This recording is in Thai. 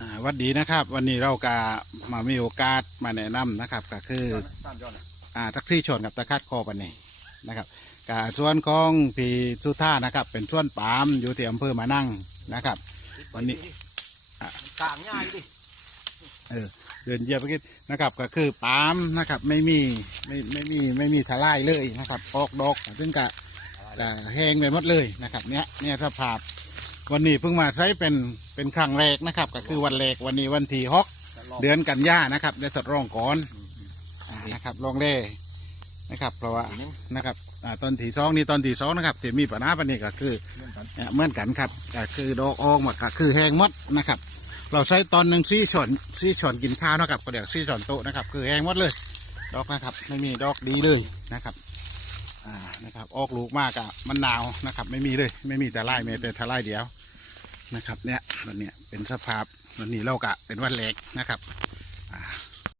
อ่าหวัดดีนะครับ วันนี้เราก็มามีโอกาสมาแนะนำนะครับ ก็คือตามยอดน่ะอ่าทักซี่ชนกับตะคัดคอปันนี้นะครับกาส่วนของพี่สุธานะครับ เป็นส่วนปาล์มอยู่ที่อำเภอมานั่งนะครับ วันนี้อะมันกลางง่ายดิเออเดินเหยียบไปกินนะครับ ก็คือปาล์มนะครับ ไม่มีไม่ไม่มีไม่มีทลายเลยนะครับ ออกดอกซึ่งกะกะแห้งไปหมดเลยนะครับ เนี้ยเนี่ยสภาพ วันนี้เพิ่งมาใช้เป็นเป็นครั้งแรกนะครับ ก็คือวันแรกวันนี้วันที่หกเดือนกันยานะครับ ได้ทดลองก่อนอ่านะครับลองเล่นะครับ เพราะว่านะครับอ่าตอนที่สองนี่ตอนที่สองนะครับที่มีปัญหาปัญนี้ก็คือเหมือนกันเอ่อเหมือนกันครับก็คือดอกออกมาก็คือแห้งหมดนะครับ เราใช้ตอนหนึ่งซี่ช้อนซี่ช้อนกินข้าวนะครับก็เดี๋ยวซี่ช้อนโต๊ะนะครับ คือแห้งหมดเลย ดอกนะครับ ไม่มีดอกดีเลยนะครับ อ่านะครับ ออกลูกมากอะมันหนาวนะครับ ไม่มีเลยไม่มีแต่ไล่ไม่แต่ทลายเดียวนะครับ เนี่ยวันเนี้ยเป็นสภาพวันนี้เรากะเป็นวันแรกนะครับ